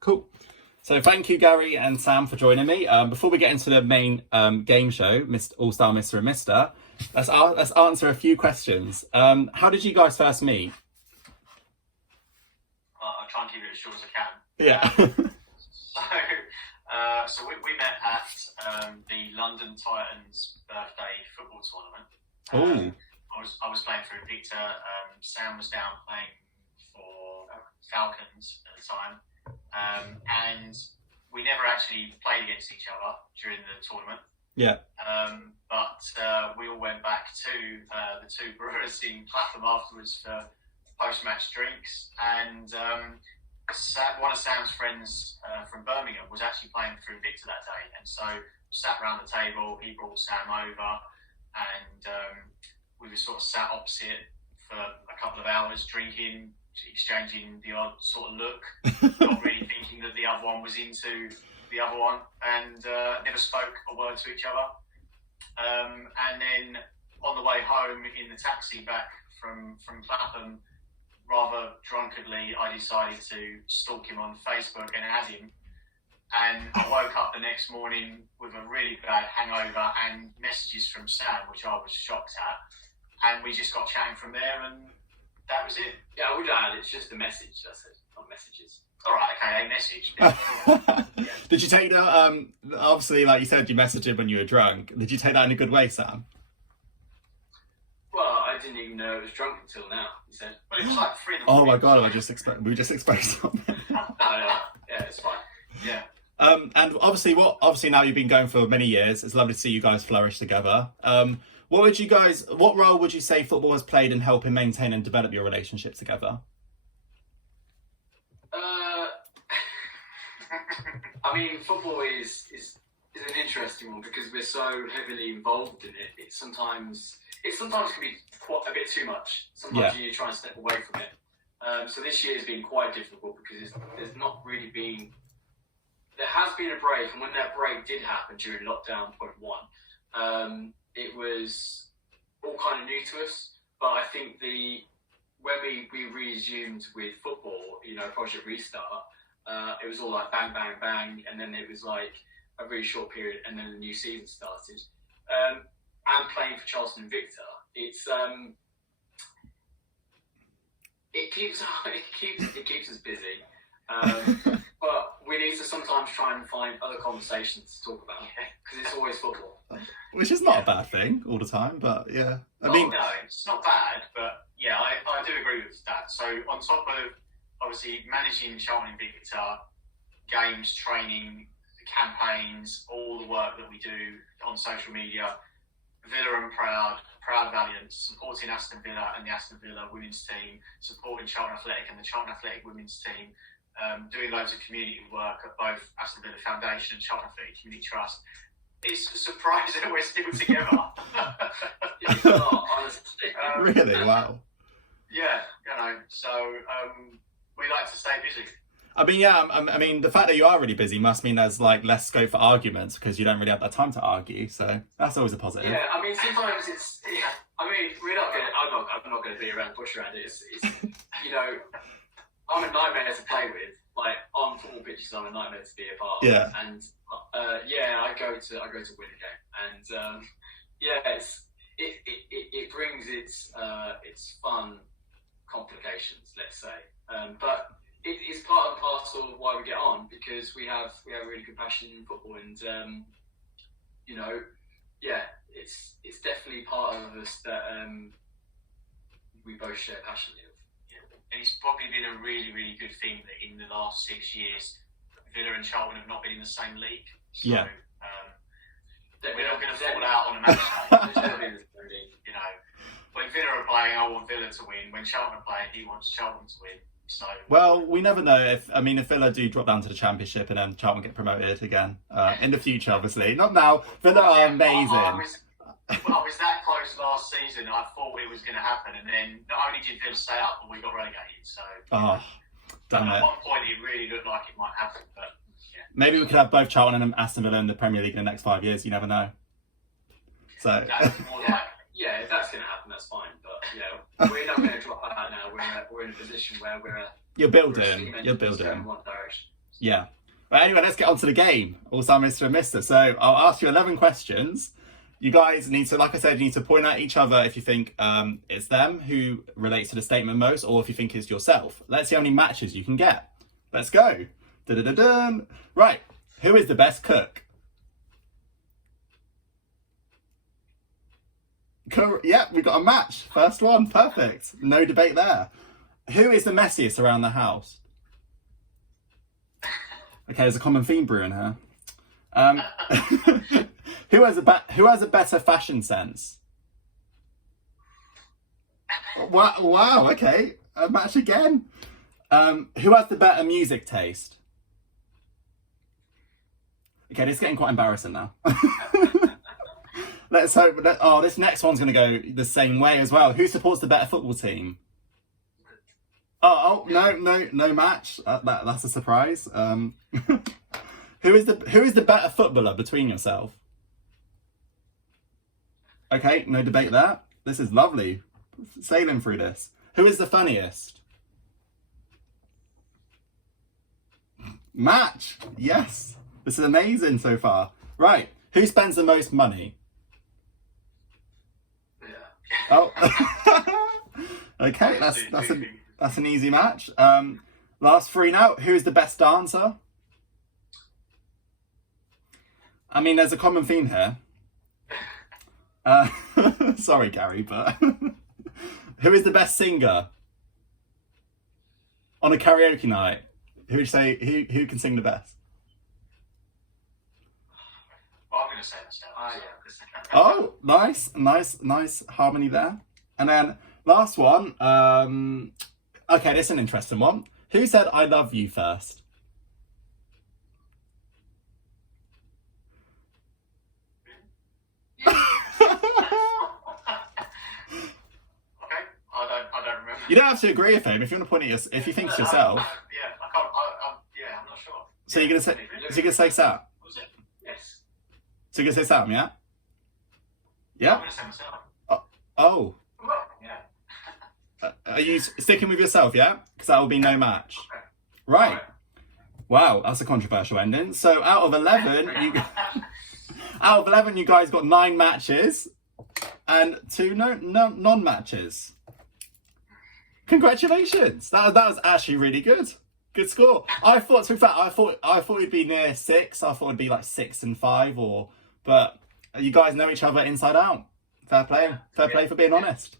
Cool. So thank you, Gary and Sam, for joining me. Before we get into the main game show, Mr. All-Star Mr. and Mr., let's answer a few questions. How did you guys first meet? I'll try and keep it as short as I can. Yeah. So we met at the London Titans birthday football tournament. I was playing for Invicta. Sam was down playing for Falcons at the time. And we never actually played against each other during the tournament. Yeah. But we all went back to the two brewers in Clapham afterwards for post-match drinks. And one of Sam's friends from Birmingham was actually playing for Invicta that day. And so sat around the table, he brought Sam over, and we were sort of sat opposite for a couple of hours drinking, exchanging the odd sort of look, not really thinking that the other one was into the other one, and never spoke a word to each other. And then on the way home in the taxi back from Clapham, rather drunkenly, I decided to stalk him on Facebook and add him. And I woke up the next morning with a really bad hangover and messages from Sam, which I was shocked at. And we just got chatting from there, and that was it. Yeah, I would add, it's just a message, that's it, not messages. All right, okay, a message. Yeah. Did you take that, obviously, like you said, you messaged him when you were drunk. Did you take that in a good way, Sam? Well, I didn't even know I was drunk until now, he said. Well, it was like 3 in the Oh morning. my God, we just exposed something. Yeah, it's fine. Yeah. And obviously now you've been going for many years. It's lovely to see you guys flourish together. What role would you say football has played in helping maintain and develop your relationship together? I mean, football is an interesting one because we're so heavily involved in it. It sometimes can be quite a bit too much. Sometimes you try and step away from it. So this year has been quite difficult because there's not really been. There has been a break, and when that break did happen during lockdown point one, it was all kind of new to us. But I think when we resumed with football, Project Restart, it was all like bang, bang, bang, and then it was like a really short period, and then the new season started. And playing for Charlton Invicta, it keeps us busy. But we need to sometimes try and find other conversations to talk about because it's always football. Which is not a bad thing all the time, but yeah. No, it's not bad, but yeah, I do agree with that. So on top of obviously managing Charlton Invicta, games, training, campaigns, all the work that we do on social media, Villa and Proud Valiant, supporting Aston Villa and the Aston Villa women's team, supporting Charlton Athletic and the Charlton Athletic women's team, doing loads of community work at both Aston Villa Foundation and Charlton Athletic Community Trust. It's surprising that we're still together. It's not, honestly. Really? Wow. Yeah, so we like to stay busy. I mean, yeah, I mean, the fact that you are really busy must mean there's like less scope for arguments because you don't really have that time to argue. So that's always a positive. Yeah, I mean, sometimes it's. Yeah, I mean, I'm not going to be around the bush around it. It's I'm a nightmare to play with. Like on football pitches, I'm a nightmare to be a part of. Yeah. And I go to win a game, and it brings its fun complications, let's say, but. It's part and parcel of why we get on because we have a really good passion in football, and it's definitely part of us that we both share passionately of. Yeah. And it's probably been a really, really good thing that in the last 6 years, Villa and Charlton have not been in the same league. So, yeah. We're not going to fall out on a match day. When Villa are playing, I want Villa to win. When Charlton are playing, he wants Charlton to win. So. Well, we never know if Villa do drop down to the Championship and then Charlton get promoted again in the future, obviously. Not now. Villa are amazing. I was that close last season. I thought it was going to happen, and then not only did Villa stay up, but we got relegated. So. Damn it. At one point, it really looked like it might happen, but yeah. Maybe we could have both Charlton and Aston Villa in the Premier League in the next 5 years. You never know. So. That's more like. Yeah, if that's going to happen, that's fine. But we're not going to drop out now. We're in a position where You're building. In one direction. Yeah. But anyway, let's get on to the game. Also, Mr. and Mr. So I'll ask you 11 questions. You guys need to, like I said, you need to point at each other if you think it's them who relates to the statement most, or if you think it's yourself. Let's see how many matches you can get. Let's go. Da-da-da-dun. Right. Who is the best cook? Yeah, we got a match. First one. Perfect. No debate there. Who is the messiest around the house? Okay, there's a common theme brewing here. Who has a better fashion sense? Wow, okay. A match again. Who has the better music taste? Okay, this is getting quite embarrassing now. Let's hope this next one's going to go the same way as well. Who supports the better football team? No match. That's a surprise. Who is the better footballer between yourself? Okay, no debate there. This is lovely. Sailing through this. Who is the funniest? Match. Yes. This is amazing so far. Right. Who spends the most money? Yeah. Oh. Okay, that's an easy match. Last three now. Who is the best dancer? I mean, there's a common theme here. Sorry, Gary, but who is the best singer on a karaoke night? Who would you say who can sing the best? Well, I'm going to say myself. Oh, nice harmony there. And then last one. Okay, this is an interesting one. Who said "I love you" first? I don't remember. You don't have to agree with him if you want to point at if you think it's yourself. Yeah, I can't. I'm not sure. So you're gonna say Sam? Was it? Yes. So you're gonna say Sam, yeah? I'm Yeah. going to say myself. Oh, Well, yeah. are you sticking with yourself? Yeah, because that will be no match. Okay. Right. Wow, that's a controversial ending. So out of 11, you guys got 9 matches and 2 non-matches. Congratulations! That was actually really good. Good score. I thought, to be fair, I thought it'd be near 6. I thought it'd be like 6 and 5, but you guys know each other inside out. Fair play for being honest.